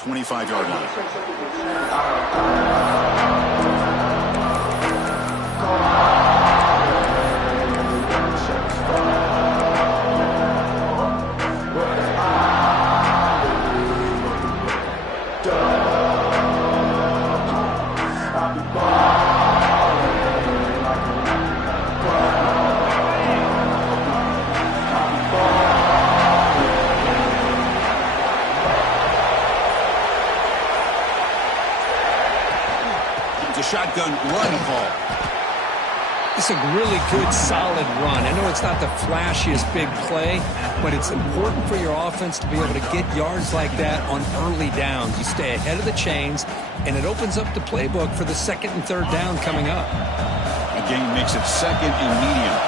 25-yard line. Shotgun run call. It's a really good, solid run. I know it's not the flashiest big play, but it's important for your offense to be able to get yards like that on early downs. You stay ahead of the chains, and it opens up the playbook for the second and third down coming up. The game makes it second and medium.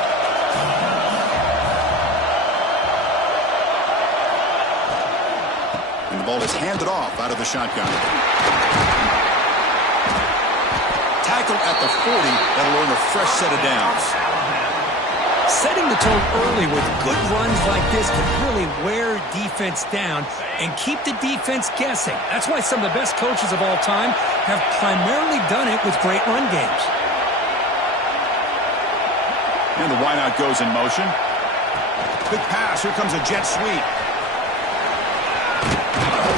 And the ball is handed off out of the shotgun. Tackle at the 40. That'll earn a fresh set of downs. Setting the tone early with good runs like this can really wear defense down and keep the defense guessing. That's why some of the best coaches of all time have primarily done it with great run games. And the wideout goes in motion. Quick pass. Here comes a jet sweep.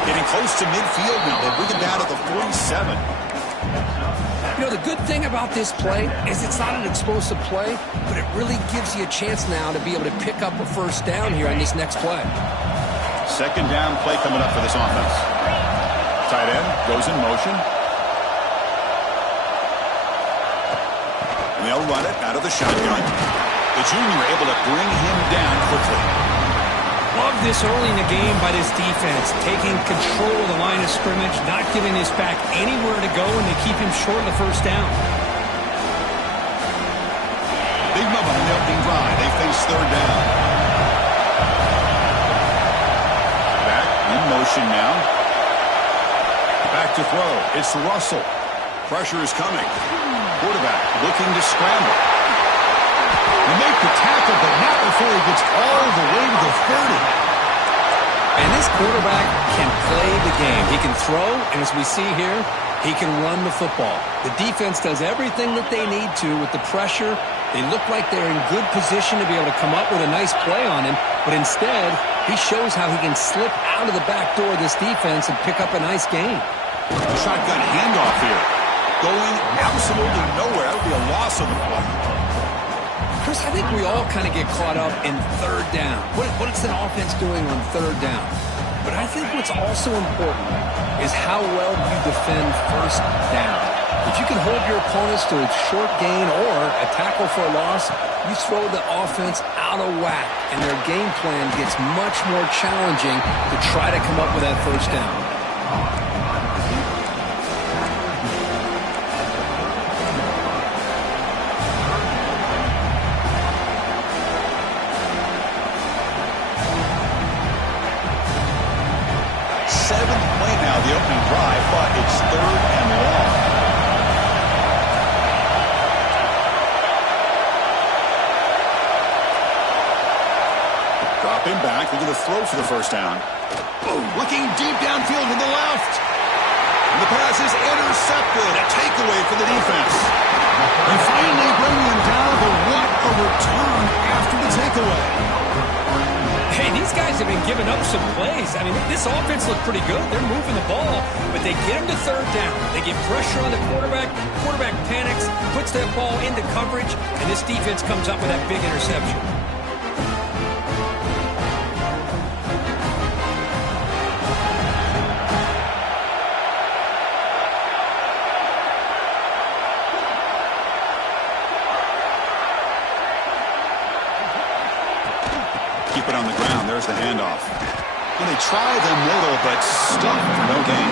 Getting close to midfield now. They bring it down to the 47. You know, the good thing about this play is it's not an explosive play, but it really gives you a chance now to be able to pick up a first down here on this next play. Second down play coming up for this offense. Tight end goes in motion. And they'll run it out of the shotgun. The junior able to bring him down quickly. Love this early in the game by this defense, taking control of the line of scrimmage, not giving this back anywhere to go, and they keep him short of the first down. Big Bama on the opening drive. They face third down. Back in motion now. Back to throw. It's Russell. Pressure is coming. Quarterback looking to scramble. They make the tackle, but not before he gets all the way to the 30. And this quarterback can play the game. He can throw, and as we see here, he can run the football. The defense does everything that they need to with the pressure. They look like they're in good position to be able to come up with a nice play on him, but instead, he shows how he can slip out of the back door of this defense and pick up a nice gain. A shotgun handoff here. Going absolutely nowhere. That would be a loss of the ball. Chris, I think we all kind of get caught up in third down. What is an offense doing on third down? But I think what's also important is how well you defend first down. If you can hold your opponents to a short gain or a tackle for a loss, you throw the offense out of whack, and their game plan gets much more challenging to try to come up with that first down. The opening drive, but it's third and long. Dropping back, looking to throw for the first down. Looking deep downfield to the left. And the pass is intercepted. A takeaway for the defense. And finally bringing him down, but what a return after the takeaway. Hey, these guys have been giving up some plays. I mean, this offense looked pretty good. They're moving the ball, but they get him to third down. They get pressure on the quarterback. Quarterback panics, puts that ball into coverage, and this defense comes up with that big interception. Keep it on the ground. There's the handoff. And they try the middle, but stuck for no gain.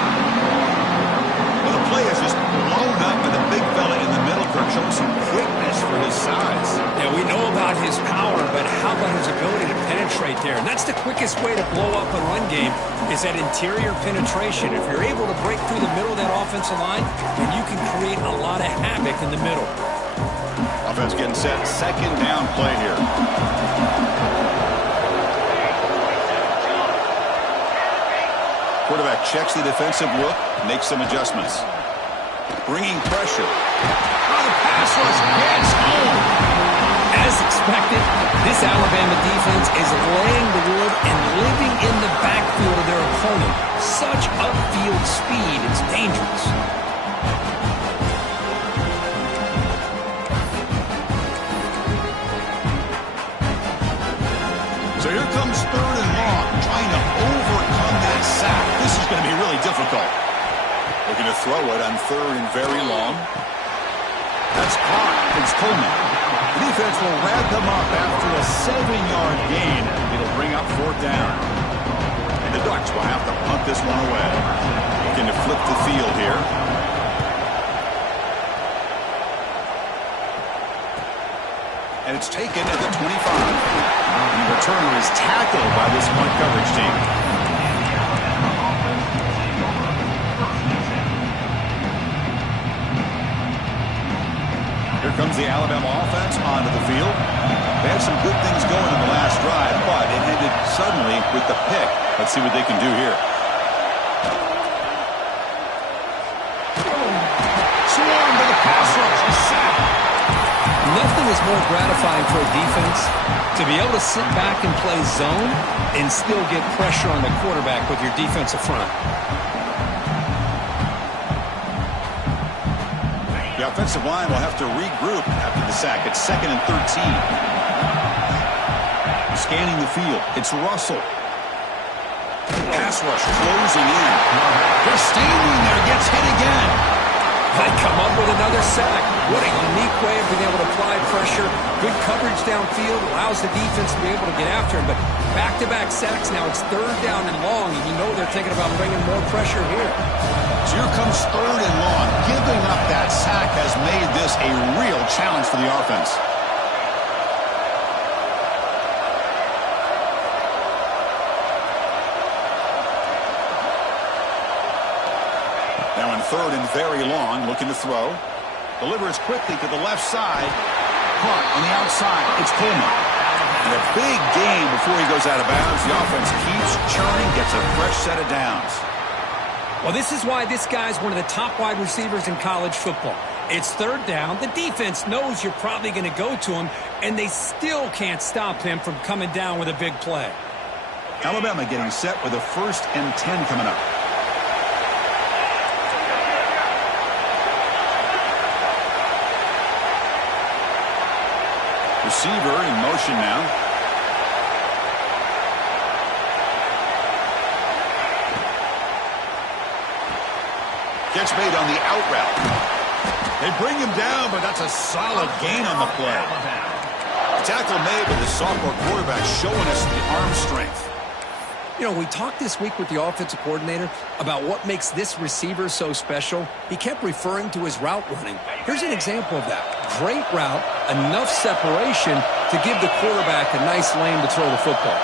Well, the play is just blown up by the big fella in the middle, Kirk, showing some quickness for his size. Yeah, we know about his power, but how about his ability to penetrate there? And that's the quickest way to blow up a run game is that interior penetration. If you're able to break through the middle of that offensive line, then you can create a lot of havoc in the middle. Offense getting set. Second down play here. Quarterback checks the defensive look, makes some adjustments. Bringing pressure. Oh, the pass rush gets home. As expected, this Alabama defense is laying the wood and living in the backfield of their opponent. Such upfield speed, it's dangerous. So here comes 3rd and long, trying to overcome that sack. This is going to be really difficult. Looking to throw it on 3rd and very long. That's caught. It's Coleman. The defense will wrap them up after a 7-yard gain. It'll bring up 4th down. And the Ducks will have to punt this one away. Looking to flip the field here. And it's taken at the 25. And the returner is tackled by this punt coverage team. Here comes the Alabama offense onto the field. They had some good things going in the last drive, but it ended suddenly with the pick. Let's see what they can do here. Swarm to the pass rush. Sack. Nothing is more gratifying for a defense to be able to sit back and play zone and still get pressure on the quarterback with your defensive front. The offensive line will have to regroup after the sack. It's 2nd and 13. Scanning the field. It's Russell. Pass rush closing in. Just standing there. Gets hit again. They come up with another sack. What a unique way of being able to apply pressure. Good coverage downfield. Allows the defense to be able to get after him. But back-to-back sacks now. It's 3rd down and long. And you know they're thinking about bringing more pressure here. So here comes 3rd and long. Giving up that sack has made this a real challenge for the offense. Now in 3rd and very long, looking to throw. Delivers quickly to the left side. Caught on the outside. It's Coleman. And a big gain before he goes out of bounds. The offense keeps churning, gets a fresh set of downs. Well, this is why this guy's one of the top wide receivers in college football. It's 3rd down. The defense knows you're probably going to go to him, and they still can't stop him from coming down with a big play. Alabama getting set with a 1st and 10 coming up. Receiver in motion now. Gets made on the out route. They bring him down, but that's a solid gain on the play. The tackle made, but the sophomore quarterback showing us the arm strength. You know, we talked this week with the offensive coordinator about what makes this receiver so special. He kept referring to his route running. Here's an example of that. Great route, enough separation to give the quarterback a nice lane to throw the football.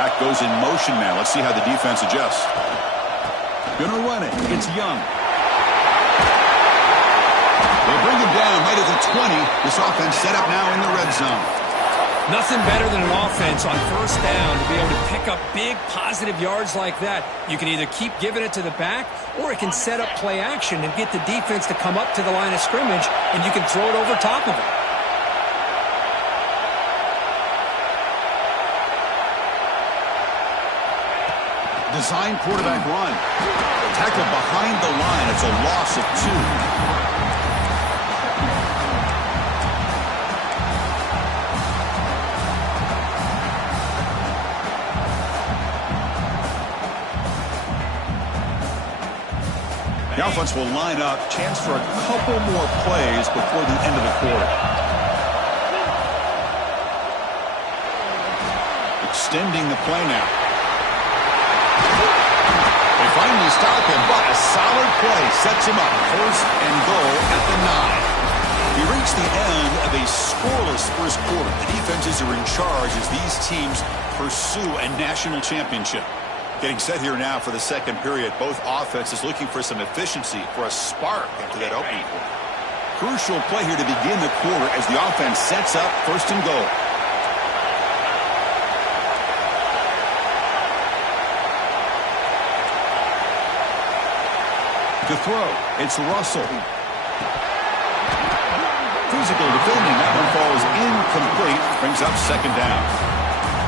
Back goes in motion now. Let's see how the defense adjusts. Gonna run it. It's Young. They bring him down right at the 20. This offense set up now in the red zone. Nothing better than an offense on 1st down to be able to pick up big positive yards like that. You can either keep giving it to the back, or it can set up play action and get the defense to come up to the line of scrimmage, and you can throw it over top of it. Design quarterback run. Tackled behind the line. It's a loss of 2. The offense will line up. Chance for a couple more plays before the end of the quarter. Extending the play now. They finally stop him, but a solid play sets him up. 1st and goal at the 9. We reach the end of a scoreless first quarter. The defenses are in charge as these teams pursue a national championship. Getting set here now for the second period. Both offenses looking for some efficiency, for a spark after that opening quarter. Crucial play here to begin the quarter as the offense sets up 1st and goal. To throw, it's Russell. Physical defending. That one falls incomplete. Brings up second down.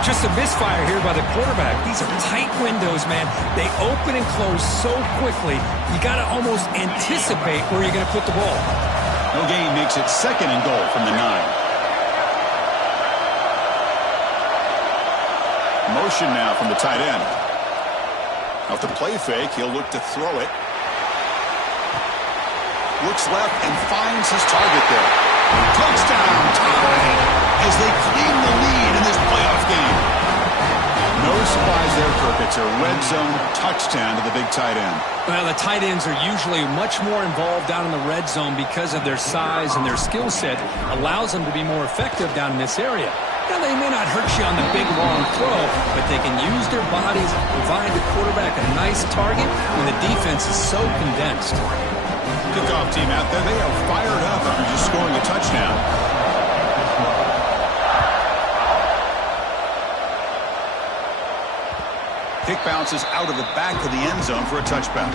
Just a misfire here by the quarterback. These are tight windows, man. They open and close so quickly, you got to almost anticipate where you're going to put the ball. No gain makes it second and goal from the 9. Motion now from the tight end. Off the play fake, he'll look to throw it. Looks left and finds his target there. Touchdown, tied as they claim the lead in this playoff game. No surprise there, Kirk. It's a red zone touchdown to the big tight end. Well, the tight ends are usually much more involved down in the red zone because of their size and their skill set allows them to be more effective down in this area. Now, they may not hurt you on the big, long throw, but they can use their bodies, provide the quarterback a nice target when the defense is so condensed. Kickoff team out there. They are fired up after just scoring a touchdown. Kick bounces out of the back of the end zone for a touchback.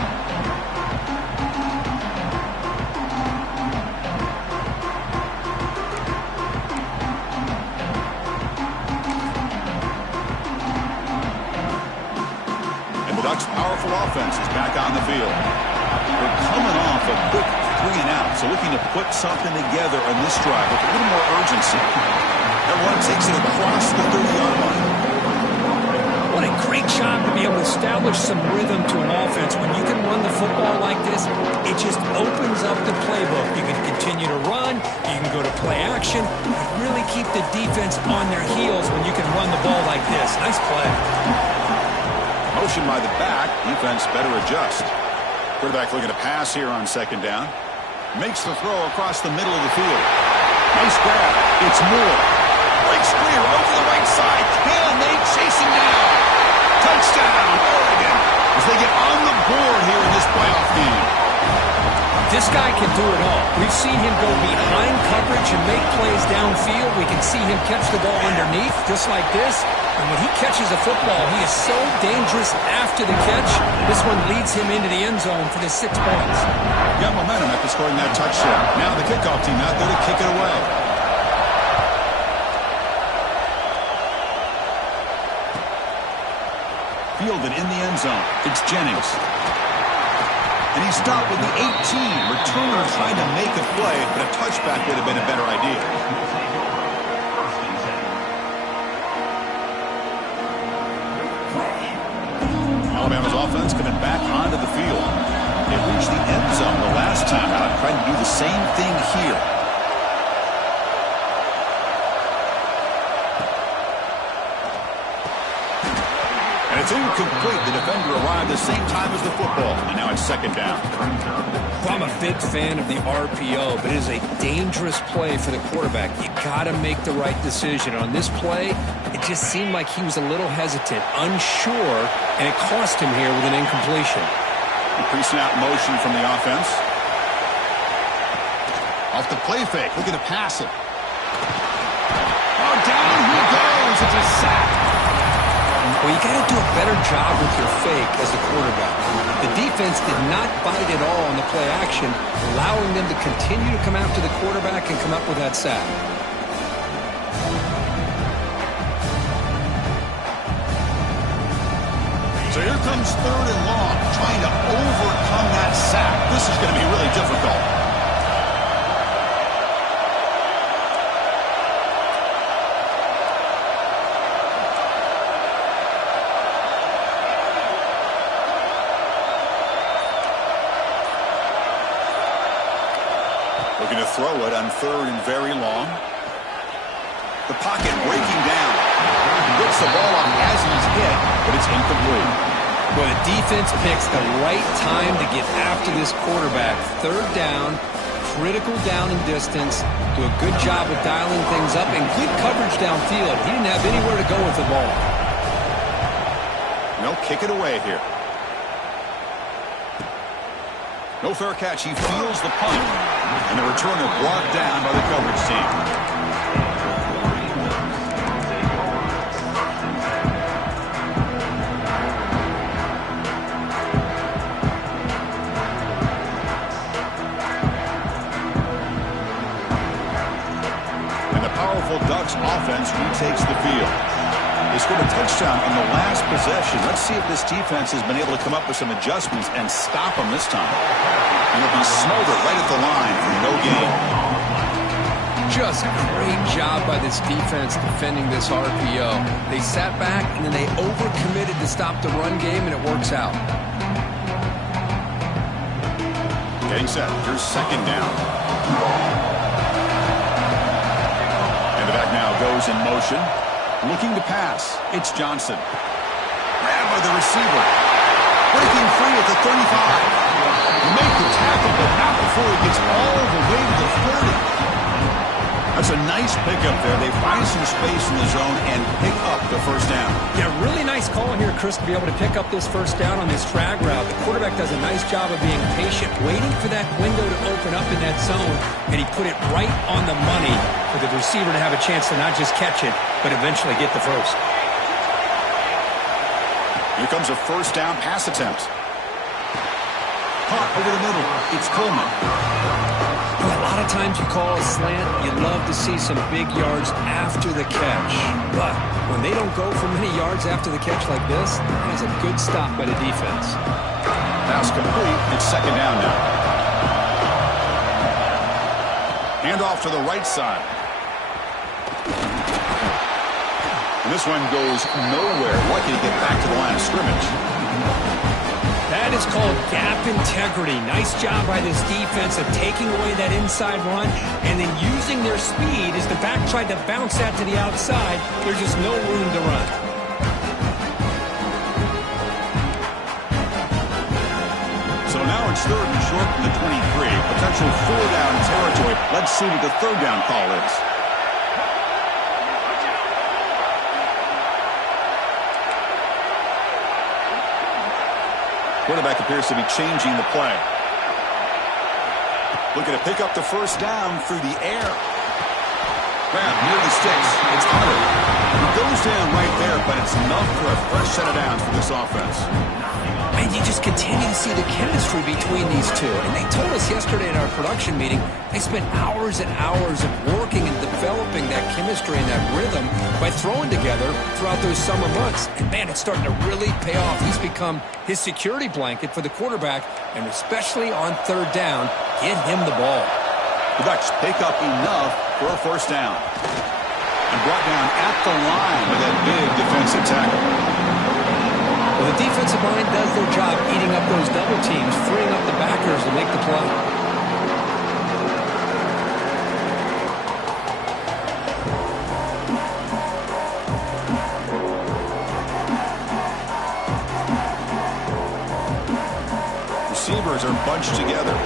And the Ducks' powerful offense is back on the field. We're coming off a quick 3 and out, so looking to put something together on this drive with a little more urgency. That run takes it across the 30-yard line. What a great job to be able to establish some rhythm to an offense. When you can run the football like this, it just opens up the playbook. You can continue to run. You can go to play action. You can really keep the defense on their heels when you can run the ball like this. Nice play. Motion by the back. Defense better adjust. Quarterback looking to pass here on second down. Makes the throw across the middle of the field. Nice grab. It's Moore. Breaks clear over the right side. And they chase him down. Touchdown, Oregon, as they get on the board here in this playoff game. This guy can do it all. We've seen him go behind coverage and make plays downfield. We can see him catch the ball underneath, just like this. And when he catches a football, he is so dangerous after the catch. This one leads him into the end zone for the 6 points. Got momentum after scoring that touchdown. Now the kickoff team out there to kick it away. Fielded in the end zone. It's Jennings. And he stopped with the 18. Returner trying to make a play, but a touchback would have been a better idea. Alabama's offense coming back onto the field. They reached the end zone the last time out, trying to do the same thing here. And it's incomplete. The defender arrived the same time as the football, and now it's second down. Well, I'm a big fan of the RPO, but it is a dangerous play for the quarterback. You got to make the right decision. On this play, it just seemed like he was a little hesitant, unsure, and it cost him here with an incompletion. Pre-snap motion from the offense. Off the play fake, looking to pass it. Oh, down he goes. It's a sack. Well, you got to do a better job with your fake as a quarterback. The defense did not bite at all on the play action, allowing them to continue to come after the quarterback and come up with that sack. So here comes third and long, trying to overcome that sack. This is going to be really difficult. Looking to throw it on third and very long. The pocket breaking down. He gets the ball off as he's hit, but it's incomplete. Well, the defense picks the right time to get after this quarterback. Third down, critical down and distance. Do a good job of dialing things up and good coverage downfield. He didn't have anywhere to go with the ball. No, kick it away here. No fair catch. He feels the punt. And the returner brought down by the coverage team. powerful Ducks offense retakes the field. They scored a touchdown on the last possession. Let's see if this defense has been able to come up with some adjustments and stop them this time. And it'll be smothered right at the line for no gain. Just a great job by this defense defending this RPO. They sat back, and then they overcommitted to stop the run game, and it works out. Getting set. Here's second down. And the back now goes in motion. Looking to pass. It's Johnson. Grabbed by the receiver. Breaking free at the 35. Make the tackle, but not before he gets all the way to the 30. That's a nice pickup there. They find some space in the zone and pick up the first down. Yeah, really nice call here, Chris, to be able to pick up this first down on this drag route. The quarterback does a nice job of being patient, waiting for that window to open up in that zone, and he put it right on the money for the receiver to have a chance to not just catch it, but eventually get the first. Here comes a first down pass attempt. Caught over the middle. It's Coleman. A lot of times you call a slant, you love to see some big yards after the catch. But when they don't go for many yards after the catch like this, that's a good stop by the defense. Pass complete. It's second down now. Hand off to the right side. And this one goes nowhere. Lucky to get back to the line of scrimmage. That is called gap integrity. Nice job by this defense of taking away that inside run and then using their speed as the back tried to bounce that to the outside. There's just no room to run. So now it's third and short from the 23. Potential four-down territory. Let's see what the third down call is. Quarterback appears to be changing the play. Looking to pick up the first down through the air. Grab near the sticks. It's Hunter. He goes down right there, but it's enough for a fresh set of downs for this offense. And you just continue to see the chemistry between these two. And they told us yesterday at our production meeting, they spent hours and hours of working and developing that chemistry and that rhythm by throwing together throughout those summer months. And, man, it's starting to really pay off. He's become his security blanket for the quarterback, and especially on third down, get him the ball. The Ducks pick up enough for a first down. And brought down at the line with that big defensive tackle. Well, the defensive line does their job eating up those double teams, freeing up the backers to make the play. Receivers are bunched together.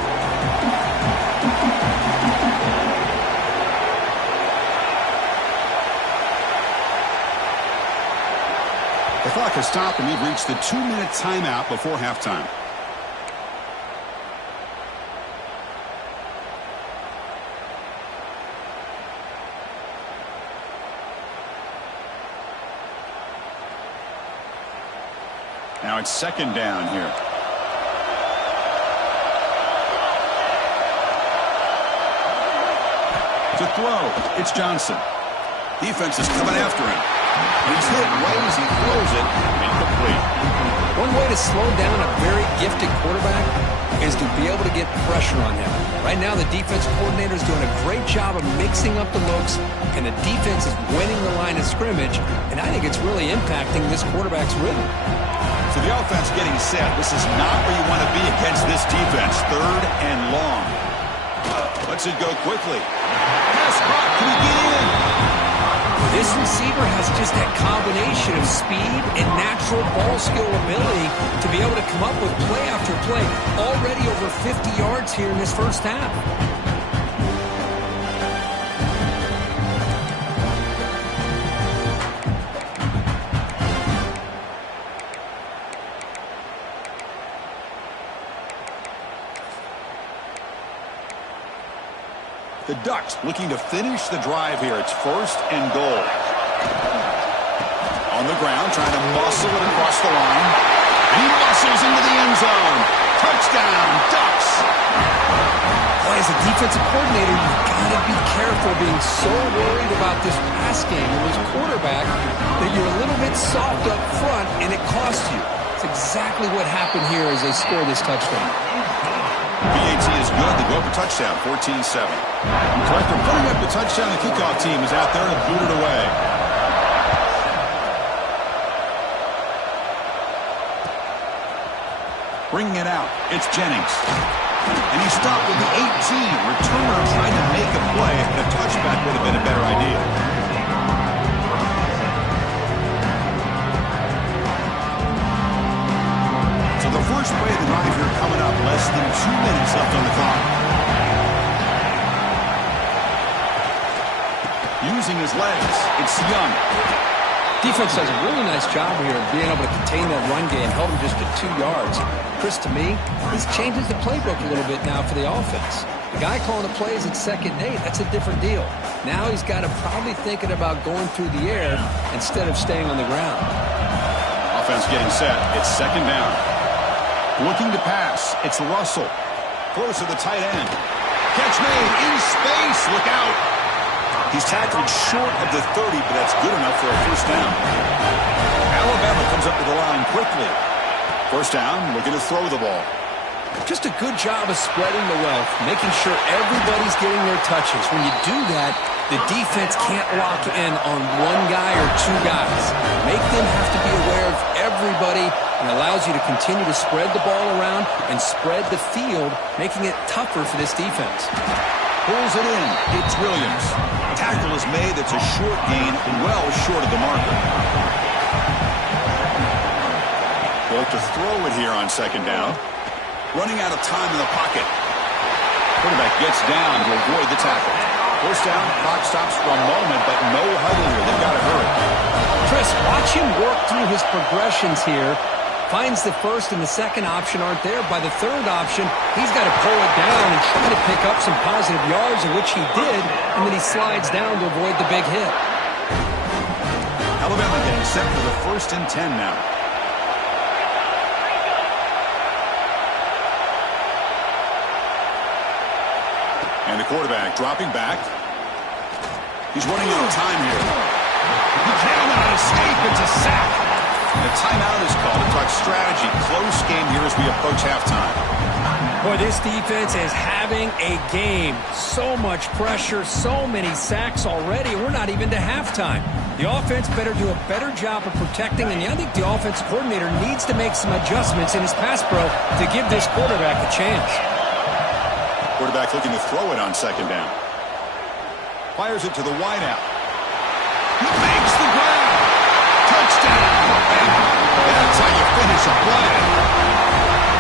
The clock has stopped, and we've reached the 2-minute timeout before halftime. Now it's second down here. To throw, it's Johnson. Defense is coming after him. He's hit right as he throws it. Incomplete. One way to slow down a very gifted quarterback is to be able to get pressure on him. Right now, the defense coordinator is doing a great job of mixing up the looks, and the defense is winning the line of scrimmage, and I think it's really impacting this quarterback's rhythm. So the offense getting set. This is not where you want to be against this defense. Third and long. Lets it go quickly. Pass caught. Can he get in? This receiver has just that combination of speed and natural ball skill ability to be able to come up with play after play. Already over 50 yards here in this first half. The Ducks looking to finish the drive here. It's first and goal. On the ground, trying to muscle it across the line. And he muscles into the end zone. Touchdown, Ducks. Boy, as a defensive coordinator, you've got to be careful being so worried about this pass game and this quarterback that you're a little bit soft up front and it costs you. It's exactly what happened here as they score this touchdown. PAT is good. They go up a touchdown, 14-7. So after putting up the touchdown, the kickoff team is out there to boot it away. Bringing it out, it's Jennings. And he stopped with the 18. Returner trying to make a play, and a touchback would have been a better idea. So the first play of the drive here coming up, less than 2 minutes left on the clock. Using his legs, it's Young. Defense does a really nice job here of being able to contain that run game, held him just to 2 yards. Chris, to me, this changes the playbook a little bit now for the offense. The guy calling the plays at 2nd and 8, that's a different deal. Now he's got to probably thinking about going through the air instead of staying on the ground. Offense getting set. It's 2nd down. Looking to pass. It's Russell. Close to the tight end. Catch made in space. Look out. He's tackled short of the 30, but that's good enough for a first down. Alabama comes up to the line quickly. First down, looking to throw the ball. Just a good job of spreading the wealth, making sure everybody's getting their touches. When you do that, the defense can't lock in on one guy or 2 guys. Make them have to be aware of everybody, and allows you to continue to spread the ball around and spread the field, making it tougher for this defense. Pulls it in. It's Williams. Tackle is made. It's a short gain, well short of the marker. They'll look to throw it here on 2nd down. Running out of time in the pocket. Quarterback gets down to avoid the tackle. First down, clock stops for a moment, but no huddle here. They've got to hurry. Chris, watch him work through his progressions here. Finds the first and the second option aren't there. By the third option, he's got to pull it down and try to pick up some positive yards, of which he did, and then he slides down to avoid the big hit. Alabama getting set for the 1st and 10 now. And the quarterback dropping back. He's running out of time here. He cannot escape. It's a sack. The timeout is called to talk strategy. Close game here as we approach halftime. Boy, this defense is having a game. So much pressure, so many sacks already. We're not even to halftime. The offense better do a better job of protecting, and I think the offensive coordinator needs to make some adjustments in his pass pro to give this quarterback a chance. Quarterback looking to throw it on 2nd down. Fires it to the wideout. He makes the grab. Touchdown. That's how you finish a play.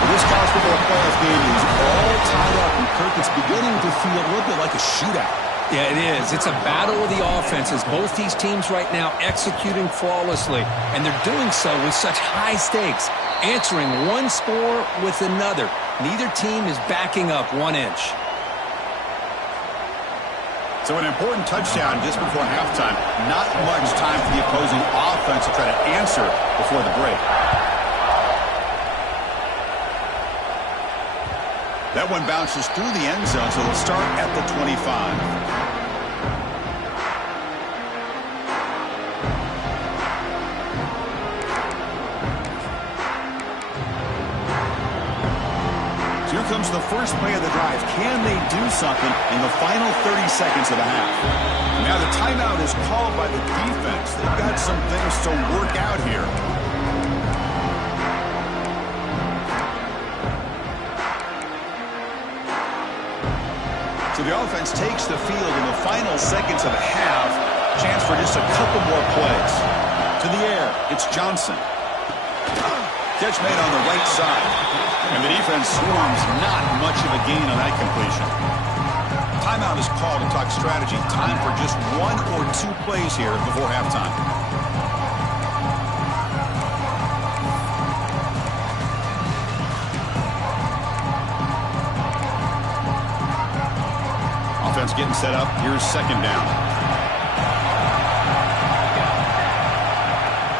Well, this college football playoff game is all tied up, and Kirk, it's beginning to feel a little bit like a shootout. Yeah, it is. It's a battle of the offenses. Both these teams right now executing flawlessly, and they're doing so with such high stakes, answering one score with another. Neither team is backing up 1 inch. So an important touchdown just before halftime. Not much time for the opposing offense to try to answer before the break. That one bounces through the end zone, so they'll start at the 25. Here comes the first play of the drive. Can they do something in the final 30 seconds of the half? Now the timeout is called by the defense. They've got some things to work out here. So the offense takes the field in the final seconds of the half. Chance for just a couple more plays. To the air, it's Johnson. Catch made on the right side. And the defense swarms, not much of a gain on that completion. Timeout is called to talk strategy. Time for just 1 or 2 plays here before halftime. Offense getting set up. Here's 2nd down.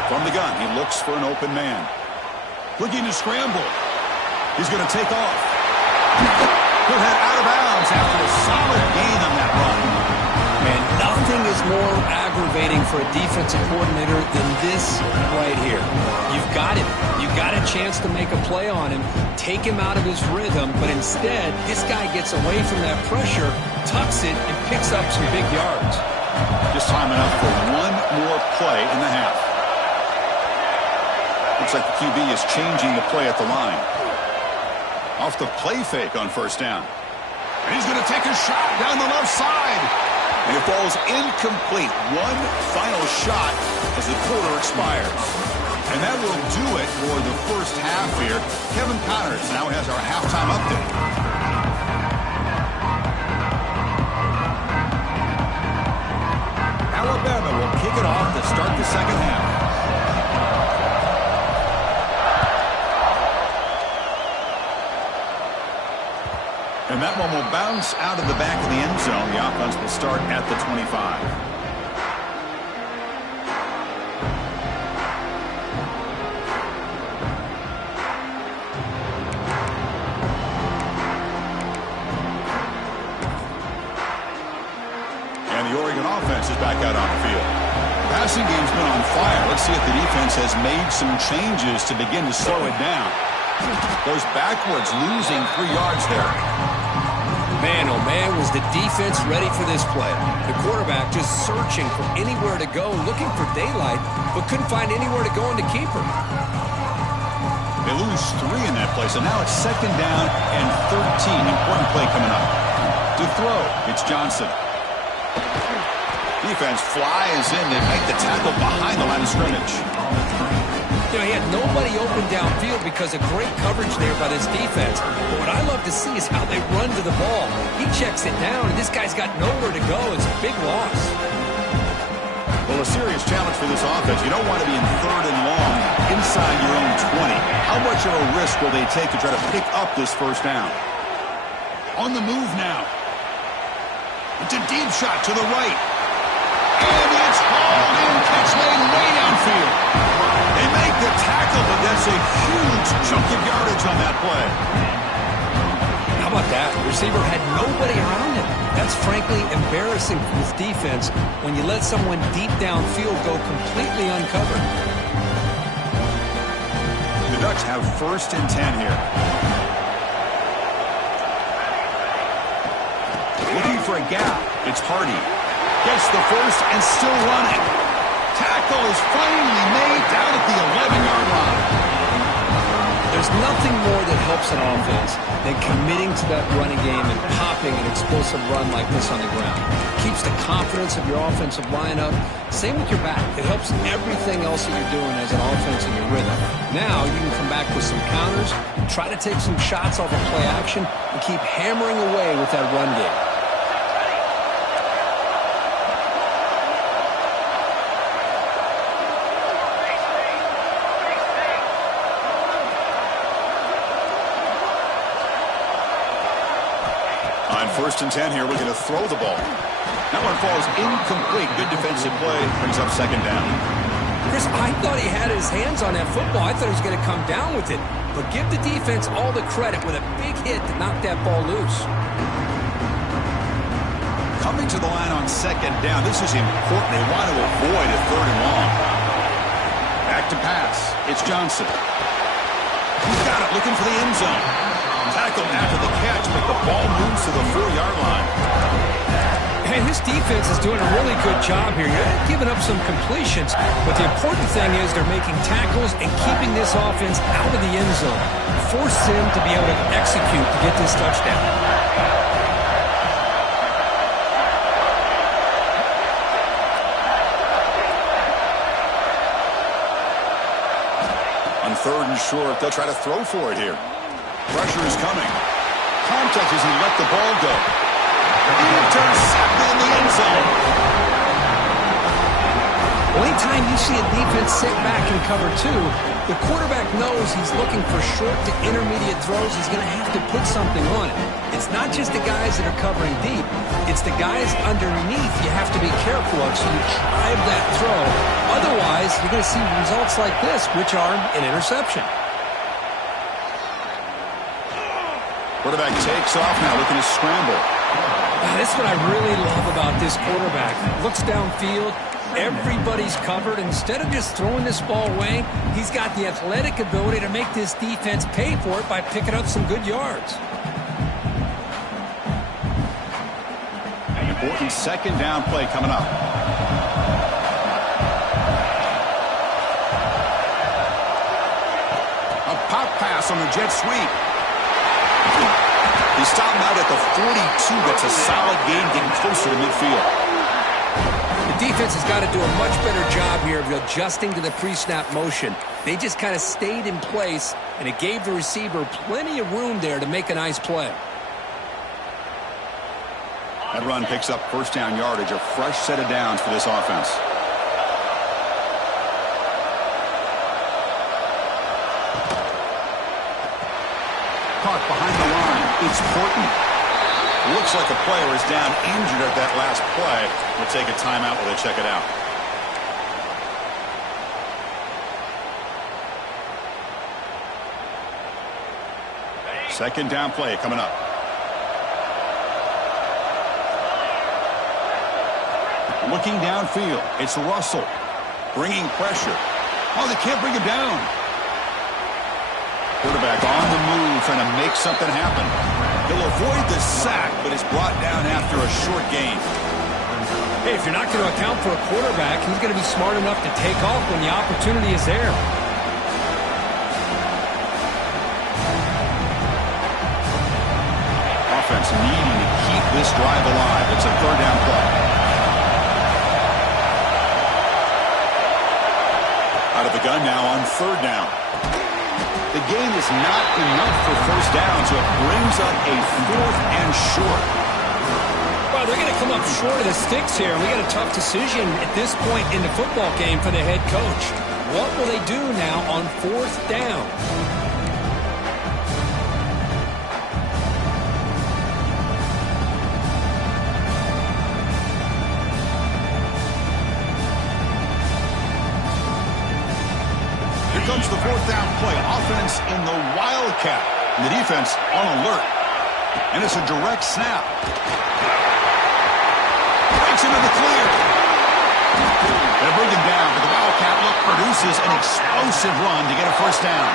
From the gun, he looks for an open man. Looking to scramble. He's going to take off. He'll head out of bounds after a solid gain on that run. Man, nothing is more aggravating for a defensive coordinator than this right here. You've got him. You've got a chance to make a play on him, take him out of his rhythm, but instead, this guy gets away from that pressure, tucks it, and picks up some big yards. Just time enough for one more play in the half. Looks like the QB is changing the play at the line. Off the play fake on first down. And he's going to take a shot down the left side. And it falls incomplete. One final shot as the quarter expires. And that will do it for the first half here. Kevin Connors now has our halftime update. Alabama will kick it off to start the second half. And that one will bounce out of the back of the end zone. The offense will start at the 25. And the Oregon offense is back out on the field. The passing game's been on fire. Let's see if the defense has made some changes to begin to slow it down. Goes backwards, losing 3 yards there. Man, oh man, was the defense ready for this play. The quarterback just searching for anywhere to go, looking for daylight, but couldn't find anywhere to go in the keeper. They lose 3 in that play, so now it's second down and 13. Important play coming up. To throw, it's Johnson. Defense flies in. They make the tackle behind the line of scrimmage. You know, he had nobody open downfield because of great coverage there by this defense. But what I love to see is how they run to the ball. He checks it down, and this guy's got nowhere to go. It's a big loss. Well, a serious challenge for this offense. You don't want to be in third and long inside your own 20. How much of a risk will they take to try to pick up this first down? On the move now. It's a deep shot to the right. And it's hauled in. Catch made way downfield. They make the tackle, but that's a huge chunk of yardage on that play. How about that? The receiver had nobody around him. That's frankly embarrassing for this defense when you let someone deep downfield go completely uncovered. The Ducks have first and 10 here. Looking for a gap. It's Hardy. Gets the first and still running. Tackle is finally made down at the 11-yard line. There's nothing more that helps an offense than committing to that running game and popping an explosive run like this on the ground. Keeps the confidence of your offensive lineup. Same with your back. It helps everything else that you're doing as an offense in your rhythm. Now you can come back with some counters, try to take some shots off of play action, and keep hammering away with that run game. First and 10 here, we're going to throw the ball. That one falls incomplete. Good defensive play. Brings up second down. Chris, I thought he had his hands on that football. I thought he was going to come down with it. But give the defense all the credit with a big hit to knock that ball loose. Coming to the line on second down. This is important. They want to avoid a third and long. Back to pass. It's Johnson. He's got it, looking for the end zone. Tackled after the catch, but the ball moves to the 4-yard line. Hey, this defense is doing a really good job here. You're not giving up some completions, but the important thing is they're making tackles and keeping this offense out of the end zone. Force them to be able to execute to get this touchdown. On third and short, they'll try to throw for it here. Pressure is coming. Contact as he let the ball go. Intercepted in the end zone. Well, anytime you see a defense sit back and cover 2, the quarterback knows he's looking for short to intermediate throws. He's going to have to put something on it. It's not just the guys that are covering deep. It's the guys underneath you have to be careful of, so you drive that throw. Otherwise, you're going to see results like this, which are an interception. Quarterback takes off now, looking to scramble. That's what I really love about this quarterback. Looks downfield. Everybody's covered. Instead of just throwing this ball away, he's got the athletic ability to make this defense pay for it by picking up some good yards. An important second down play coming up. A pop pass on the jet sweep. He's stopping out at the 42. That's a solid gain, getting closer to midfield. The defense has got to do a much better job here of adjusting to the pre-snap motion. They just kind of stayed in place, and it gave the receiver plenty of room there to make a nice play. That run picks up first down yardage, a fresh set of downs for this offense. Caught behind the line. It's Portman. Looks like a player is down injured at that last play. We'll take a timeout while they check it out. Second down play coming up. Looking downfield. It's Russell. Bringing pressure. Oh, they can't bring him down. Quarterback on the move, trying to make something happen. He'll avoid the sack, but is brought down after a short gain. Hey, if you're not going to account for a quarterback, he's going to be smart enough to take off when the opportunity is there. Offense needing to keep this drive alive. It's a third down play. Out of the gun now on third down. The gain is not enough for first down, so it brings up a fourth and short. Well, they're going to come up short of the sticks here. We got a tough decision at this point in the football game for the head coach. What will they do now on fourth down? Comes the fourth down play. Offense in the Wildcat. And the defense on alert. And it's a direct snap. Breaks into the clear. Gonna bring him down, but the Wildcat look produces an explosive run to get a first down.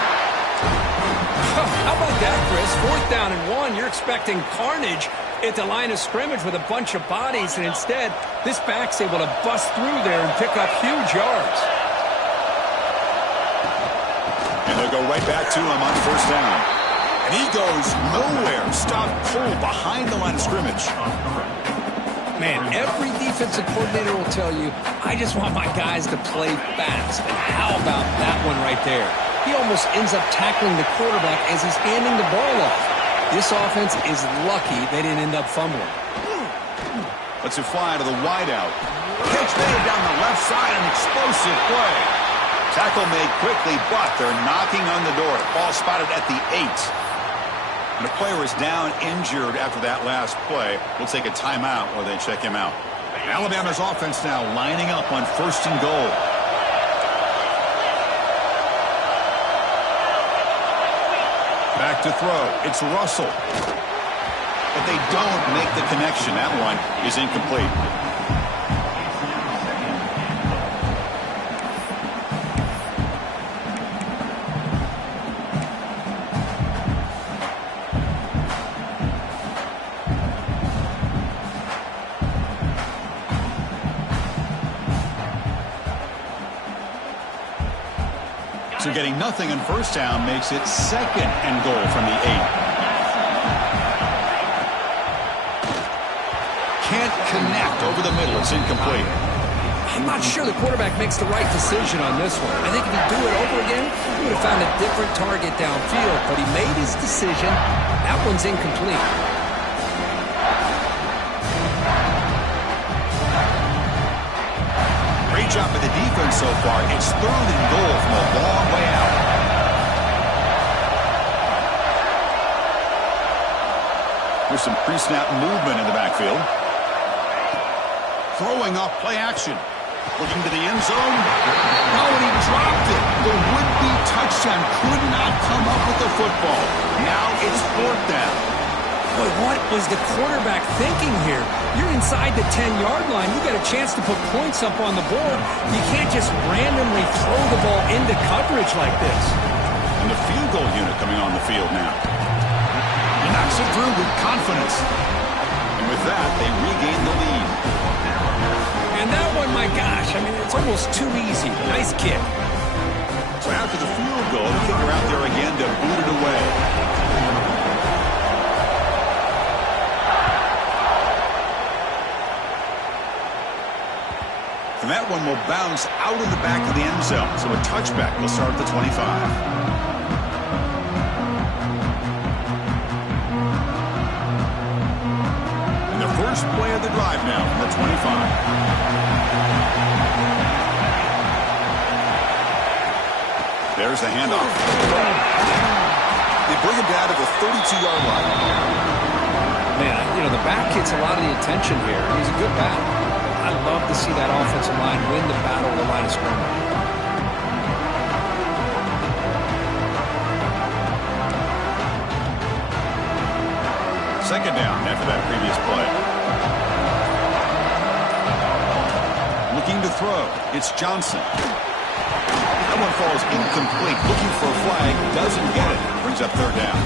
How about that, Chris? Fourth down and 1. You're expecting carnage at the line of scrimmage with a bunch of bodies, and instead, this back's able to bust through there and pick up huge yards. And they'll go right back to him on first down. And he goes nowhere. Stop cold behind the line of scrimmage. Man, every defensive coordinator will tell you, I just want my guys to play fast. And how about that one right there? He almost ends up tackling the quarterback as he's handing the ball off. This offense is lucky they didn't end up fumbling. Let's it fly to the wideout. Pitch made down the left side, an explosive play. Tackle made quickly, but they're knocking on the door. Ball spotted at the 8. And the player is down injured after that last play. We'll take a timeout while they check him out. Alabama's offense now lining up on first and goal. Back to throw. It's Russell. But they don't make the connection. That one is incomplete. So getting nothing on first down makes it second and goal from the 8. Can't connect over the middle. It's incomplete. I'm not sure the quarterback makes the right decision on this one. I think if he'd do it over again, he would have found a different target downfield. But he made his decision. That one's incomplete. Great job by the defense so far. It's third and goal from a long way out. There's some pre-snap movement in the backfield. Throwing off play action. Looking to the end zone. Oh, and he dropped it. The would-be touchdown could not come up with the football. Now it's fourth down. Boy, what was the quarterback thinking here? You're inside the 10-yard line. You got a chance to put points up on the board. You can't just randomly throw the ball into coverage like this. And the field goal unit coming on the field now. He knocks it through with confidence. And with that, they regain the lead. And that one, my gosh, I mean, it's almost too easy. Nice kick. So after the field goal, the kicker out there again to boot it away. And that one will bounce out of the back of the end zone. So a touchback will start at the 25. And the first play of the drive now from the 25. There's the handoff. They bring him down to the 32-yard line. Man, you know, the back gets a lot of the attention here. He's a good back. I love to see that offensive line win the battle of the line of scrimmage. Second down after that previous play. Looking to throw. It's Johnson. That one falls incomplete. Looking for a flag. Doesn't get it. Brings up third down.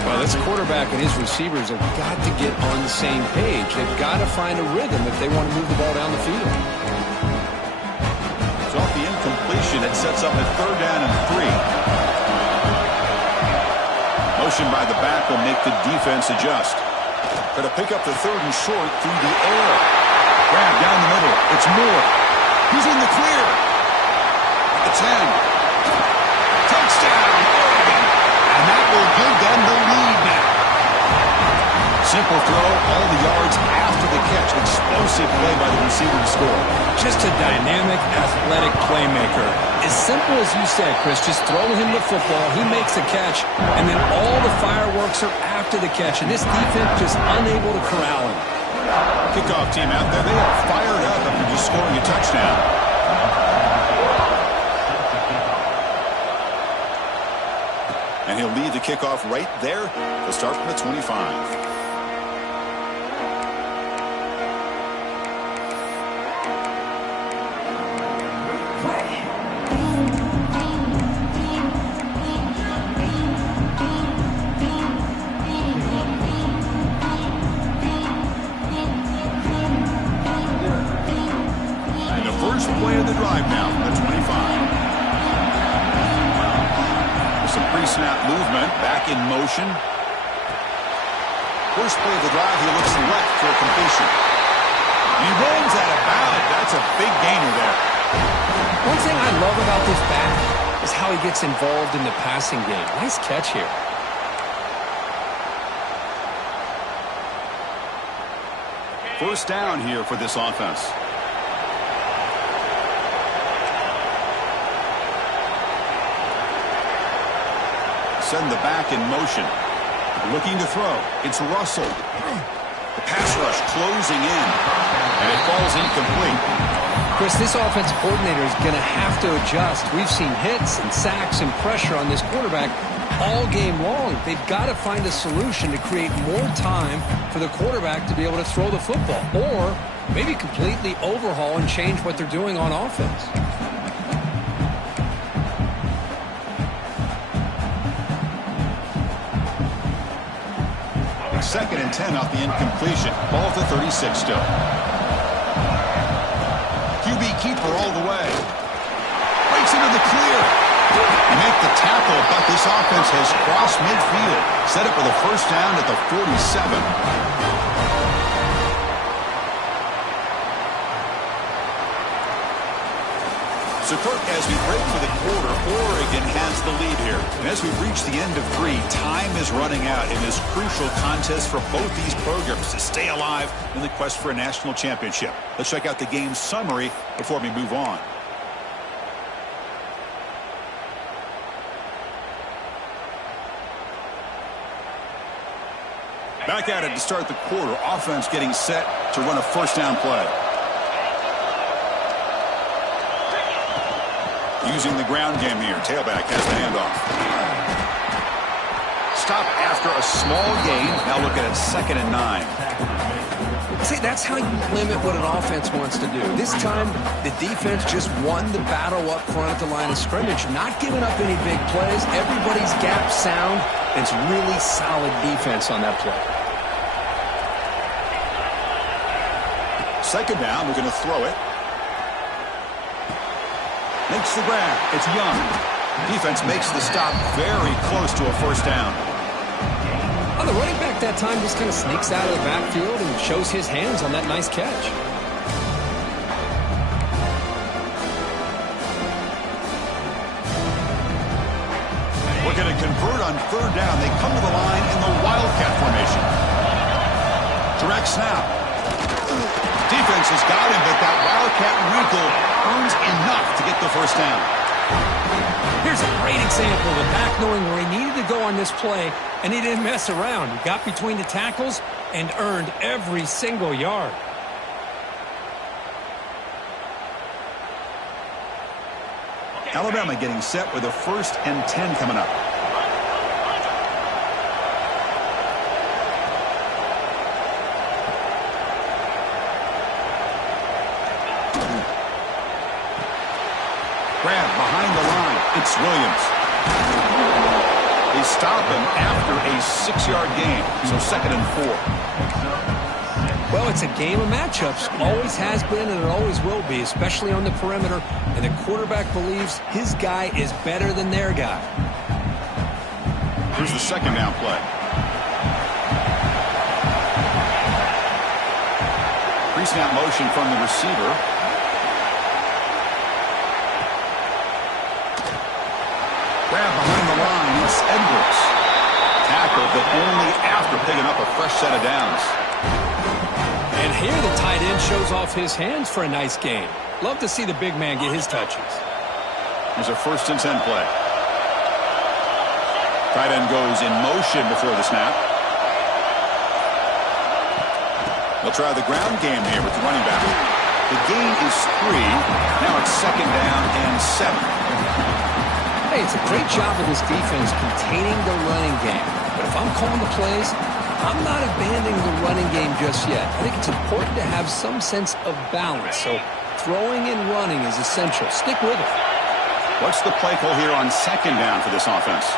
Well, this quarterback and his receivers have got to get on the same page. They've got to find a rhythm if they want to move the ball down the field. So off the incompletion, it sets up at third down and 3. Motion by the back will make the defense adjust. Going to pick up the third and short through the air. Grab down the middle. It's Moore. He's in the clear. At the 10. Touchdown, Oregon. And that will give them the lead now. Simple throw, all the yards after the catch. Explosive play by the receiver to score. Just a dynamic, athletic playmaker. As simple as you said, Chris, just throw him the football, he makes a catch, and then all the fireworks are after the catch. And this defense just unable to corral him. Kickoff team out there, they are fired up after just scoring a touchdown. And he'll lead the kickoff right there to start from the 25. And the first play of the drive now from the 25. Some pre-snap movement, back in motion. First play of the drive, he looks left for a completion. He runs out of bounds. That's a big gainer there. One thing I love about this back is how he gets involved in the passing game. Nice catch here. First down here for this offense. Send the back in motion. Looking to throw. It's Russell. The pass rush closing in. And it falls incomplete. Chris, this offensive coordinator is going to have to adjust. We've seen hits and sacks and pressure on this quarterback all game long. They've got to find a solution to create more time for the quarterback to be able to throw the football. Or maybe completely overhaul and change what they're doing on offense. Second and 10 off the incompletion. Ball to 36 still. QB keeper all the way. Breaks into the clear. You make the tackle, but this offense has crossed midfield. Set up for the first down at the 47. So, Kirk, as we break for the quarter, Oregon has the lead here. And as we reach the end of 3, time is running out in this crucial contest for both these programs to stay alive in the quest for a national championship. Let's check out the game summary before we move on. Back at it to start the quarter. Offense getting set to run a first down play. Using the ground game here. Tailback has the handoff. Stop after a small gain. Now look at it, 2nd and 9. See, that's how you limit what an offense wants to do. This time, the defense just won the battle up front at the line of scrimmage, not giving up any big plays. Everybody's gap sound. It's really solid defense on that play. 2nd down, we're going to throw it. Makes the grab. It's Young. Defense makes the stop very close to a 1st down. Well, the running back that time just kind of sneaks out of the backfield and shows his hands on that nice catch. We're going to convert on 3rd down. They come to the line in the Wildcat formation. Direct snap. Defense has got him, but that Wildcat wrinkle earns enough to get the 1st down. Here's a great example of the back knowing where he needed to go on this play, and he didn't mess around. He got between the tackles and earned every single yard. Alabama getting set with a 1st and 10 coming up. Grab behind the line. It's Williams. They stop him after a 6-yard gain, so 2nd and 4. Well, it's a game of matchups. Always has been and it always will be, especially on the perimeter. And the quarterback believes his guy is better than their guy. Here's the 2nd down play. Pre-snap motion from the receiver. Grab behind the line. It's Edwards. Tackled, but only after picking up a fresh set of downs. And here the tight end shows off his hands for a nice gain. Love to see the big man get his touches. Here's a 1st and 10 play. Tight end goes in motion before the snap. They'll try the ground game here with the running back. The gain is 3. Now it's 2nd down and 7. Hey, it's a great job of this defense containing the running game. But if I'm calling the plays, I'm not abandoning the running game just yet. I think it's important to have some sense of balance. So throwing and running is essential. Stick with it. What's the play call here on 2nd down for this offense?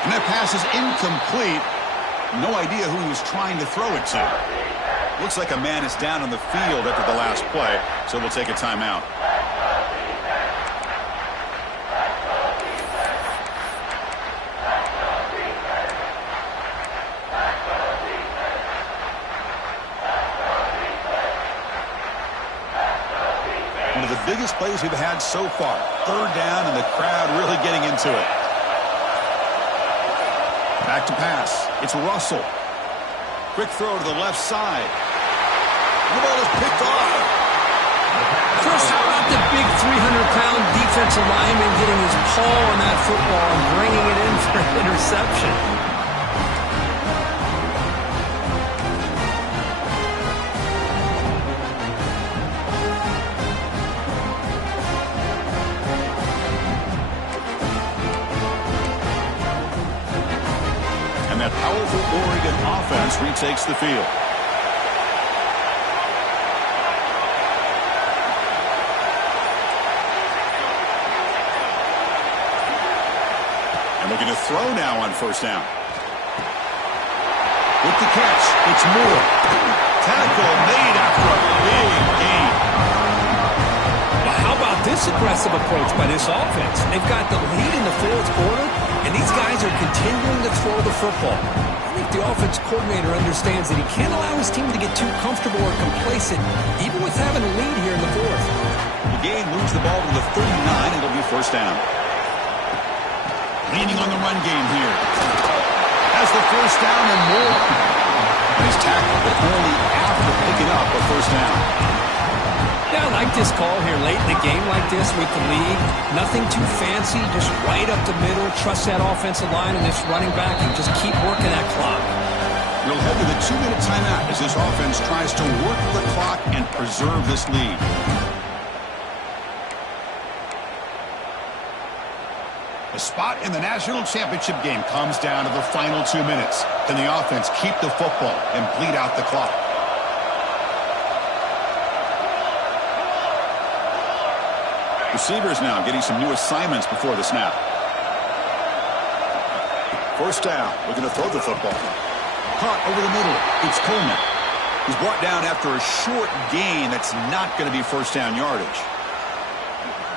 And that pass is incomplete. No idea who he was trying to throw it to. Looks like a man is down on the field after the last play, so we'll take a timeout. One of the biggest plays we've had so far. 3rd down and the crowd really getting into it. Back to pass. It's Russell. Quick throw to the left side. The ball is picked off. Chris, how about the big 300-pound defensive lineman getting his paw on that football and bringing it in for an interception? And that powerful Oregon offense retakes the field. Looking to throw now on 1st down. With the catch, it's Moore. Tackle made after a big gain. Well, how about this aggressive approach by this offense? They've got the lead in the 4th quarter, and these guys are continuing to throw the football. I think the offense coordinator understands that he can't allow his team to get too comfortable or complacent, even with having a lead here in the 4th. The gain moves the ball to the 39, and it'll be 1st down. Leaning on the run game here. Has the 1st down and more. And he's tackled, but only after picking up a 1st down. Yeah, I like this call here late in the game like this with the lead. Nothing too fancy, just right up the middle. Trust that offensive line and this running back and just keep working that clock. We'll head to the 2-minute timeout as this offense tries to work the clock and preserve this lead. The spot in the national championship game comes down to the final 2 minutes. Can the offense keep the football and bleed out the clock? Receivers now getting some new assignments before the snap. First down, looking to throw the football. Caught over the middle. It's Coleman. He's brought down after a short gain that's not going to be first down yardage.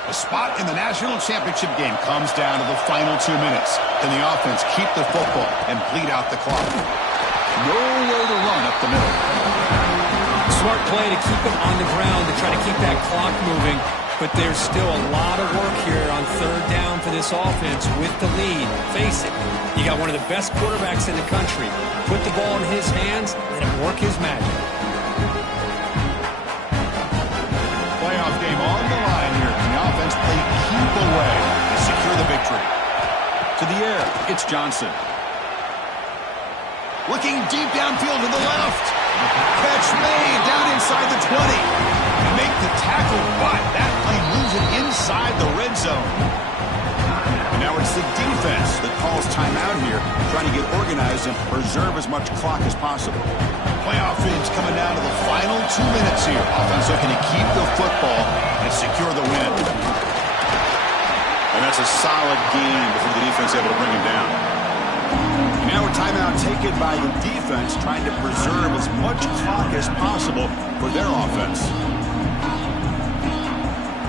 The spot in the national championship game comes down to the final 2 minutes. Can the offense keep the football and bleed out the clock? Nowhere to run up the middle. Smart play to keep it on the ground to try to keep that clock moving. But there's still a lot of work here on third down for this offense with the lead. Face it, you got one of the best quarterbacks in the country. Put the ball in his hands, let him work his magic. Playoff game on the line here. The offense played keep away to secure the victory. To the air, it's Johnson. Looking deep downfield to the left. Catch made down inside the 20. They make the tackle, but that play moves it inside the red zone. And now it's the defense that calls timeout here, trying to get organized and preserve as much clock as possible. Playoff game's coming down to the final 2 minutes here. Offense looking to keep the football and secure the win. And that's a solid game before the defense able to bring him down. And now a timeout taken by the defense, trying to preserve as much clock as possible for their offense.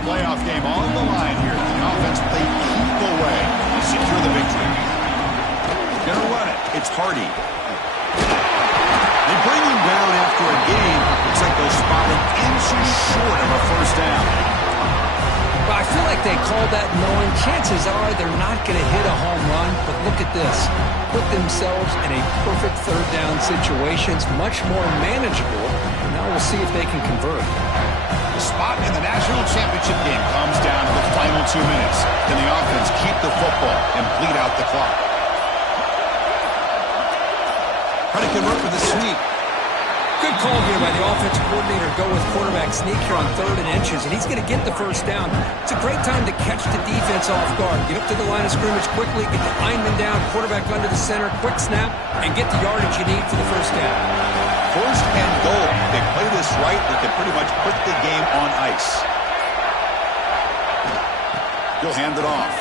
Playoff game on the line here. The offense played keep away to secure the victory. Gonna run it. It's Hardy. They bring him down after a game. Looks like they're spotted inches short of a first down. Well, I feel like they called that knowing chances are they're not going to hit a home run. But look at this. Put themselves in a perfect third down situation. It's much more manageable. Now we'll see if they can convert. The spot in the national championship game comes down to the final 2 minutes. Can the offense keep the football and bleed out the clock? Trying to convert with a sweep. Good call here by the offensive coordinator. Go with quarterback sneak here on 3rd and inches, and he's going to get the first down. It's a great time to catch the defense off guard. Get up to the line of scrimmage quickly, get the lineman down, quarterback under the center, quick snap, and get the yardage you need for the first down. First and goal. If they play this right, they can pretty much put the game on ice. He'll hand it off.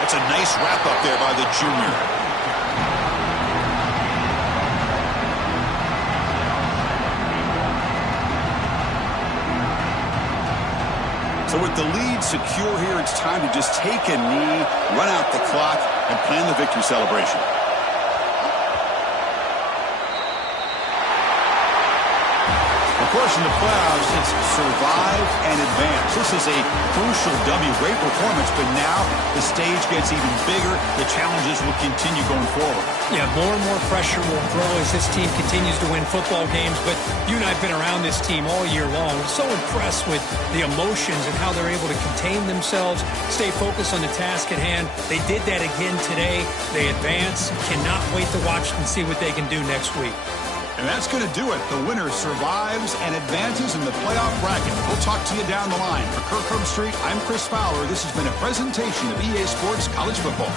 That's a nice wrap up there by the junior. So with the lead secure here, it's time to just take a knee, run out the clock, and plan the victory celebration. Of course, in the playoffs, it's survive and advance. This is a crucial W. Great performance, but now the stage gets even bigger. The challenges will continue going forward. Yeah, more and more pressure will grow as this team continues to win football games. But you and I have been around this team all year long. We're so impressed with the emotions and how they're able to contain themselves, stay focused on the task at hand. They did that again today. They advance. Cannot wait to watch and see what they can do next week. And that's going to do it. The winner survives and advances in the playoff bracket. We'll talk to you down the line. For Kirk Herbstreit, I'm Chris Fowler. This has been a presentation of EA Sports College Football.